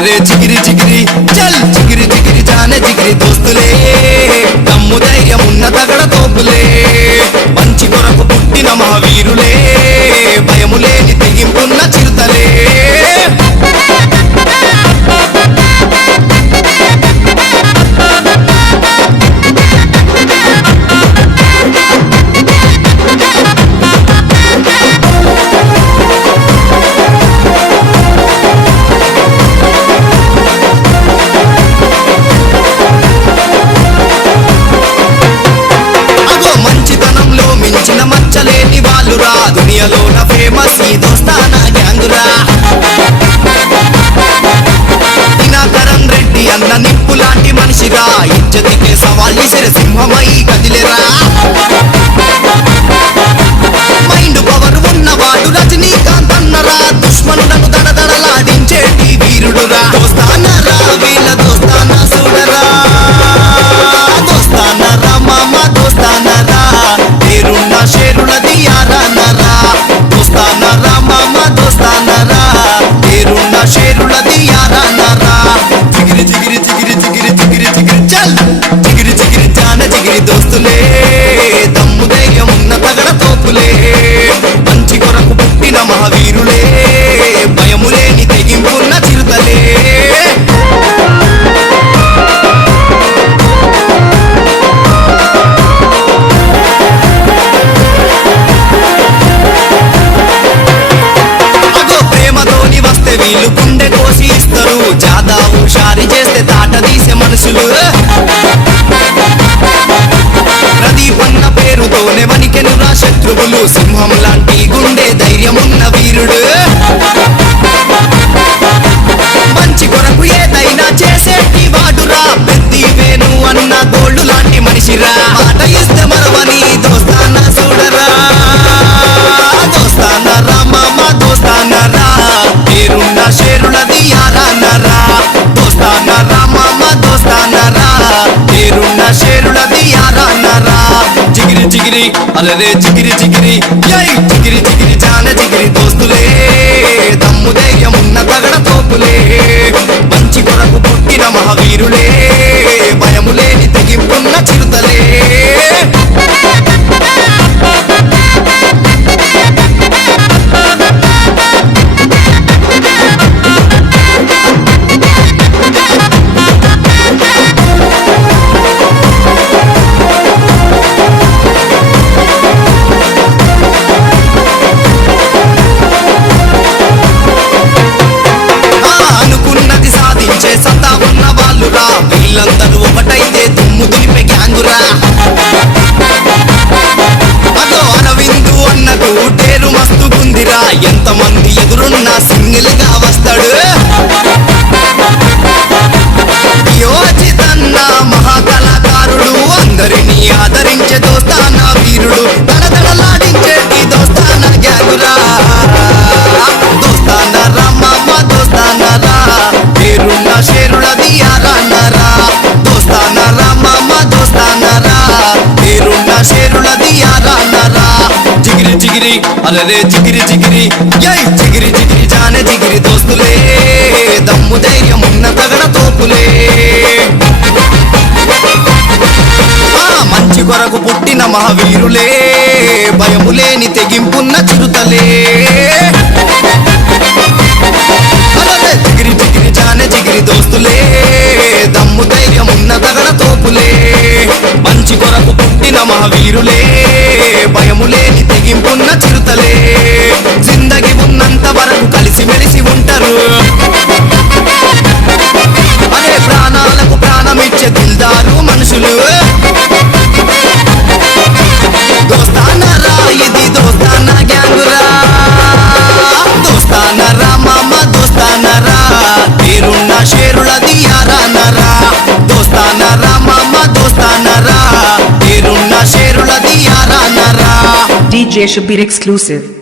అరే చిగిరి చిగిరి చల్ చిగిరి చిగిరి జానే చిగిరి దోస్తులే దమ్ము ధైర్యం ఉన్న తగడ తోపులే మంచి కొరకు పుట్టిన మహావీరులే భయము లేని తెగింపున్న చిరుతలే దునియాలోన ఫేమస్ ఈ దోస్తానా గ్యాంగురా దినకరన్ రెడ్డి అన్న నిప్పు లాంటి మనిషిరా ఇజ్జతికే సవాల్ విసిరే సింహమై కదిలేరా మైండ్ పవర్ ఉన్నవాడు రజనీకాంత్ అన్నరా దుష్మనులను దడదడలాడించేటి వీరుడురా దోస్తానరా వీళ్ళ దోస్తానా చూడరా దోస్తానరా మామ దోస్తానరా పేరున్న షేరులది యారానరా దోస్తానరా మామ దోస్తానరా పేరున్న షేరులది యారానరా చిగిరి చిగిరి చిగిరి చిగిరి చిగిరి చిగిరి చల్ చిగిరి చిగిరి జాన చిగిరి దోస్తులే దమ్ము ధైర్యం ఉన్న తగడ తోపులే మంచి కొరకు పుట్టిన మహావీరులే భయము లేని తెగింపున్న చిరుతలే వీళ్ళు గుండె కోసి ఇస్తారు జాదా హుషారి చేస్తే తాట తీసే మనుషులు ప్రదీపన్న పేరుతోనే వణికెనురా శత్రువులు సింహం లాంటి గుండె ధైర్యమున్న వీరుడు మంచి కొరకు ఏదైనా చేసేటి వాడురా పెద్ది వేణు అన్న గోల్డ్ లాంటి మనిషిరా మాట ఇస్తే మరవని దోస్తానా చూడరా దోస్తానరా మామ దోస్తానరా పేరున్న షేరులది యారానరా దోస్తానరా మామ దోస్తానరా పేరున్న షేరులది యారానరా చిగిరి చిగిరి అలరే చిగిరి చిగిరి జై చిగిరి చిగిరి జాన చిగిరి దోస్తులే దమ్ము ధైర్యం ఉన్న తగడ తోపులే మంచి కొరకు పుట్టిన మహావీరులే భయము లేని తెగింపున్న చిరుతలే వీళ్ళందరూ ఒకటైతే దుమ్ము దులిపే గ్యాంగురా అదో అరవిందు అన్నకు టేరు మస్తుగుందిరా ఎంతమంది ఎదురున్నా సింగిల్ గా వస్తాడు యోచితన్న మహాకళాకారుడు అందరినీ ఆదరించే దోస్తానా వీరుడు దడదడలాడించేటి దోస్తానా గ్యాంగురా దోస్తానరా మామ దోస్తానరా పేరున్న షేరులది యారానరా దోస్తానరా మామ దోస్తానరా పేరున్న షేరులది యారానరా చిగిరి చిగిరి అలరే చిగిరి చిగిరి జై చిగిరి చిగిరి జానే చిగిరి దోస్తులే దమ్ము ధైర్యం ఉన్న తగడ తోపులే మంచి కొరకు పుట్టిన మహావీరులే భయము లేని తెగింపున్న చిరుతలే చిగిరి చిగిరి జానే చిగిరి దోస్తులే దమ్ము ధైర్యం ఉన్న తగడ తోపులే మంచి కొరకు పుట్టిన మహావీరులే భయము లేని తెగింపున్న చిరుతలే జిందగి ఉన్నంత వరకు కలిసి మెలిసి ఉంటారు అదే ప్రాణాలకు ప్రాణమిచ్చే దిల్దారు మనుషులు దోస్తానరా ఇది దోస్తానా గ్యాంగురా దోస్తానరా మామ దోస్తానరా పేరున్న షేరులది యారానరా దోస్తానరా మామ దోస్తానరా పేరున్న షేరులది యారానరా DJ Shabir exclusive.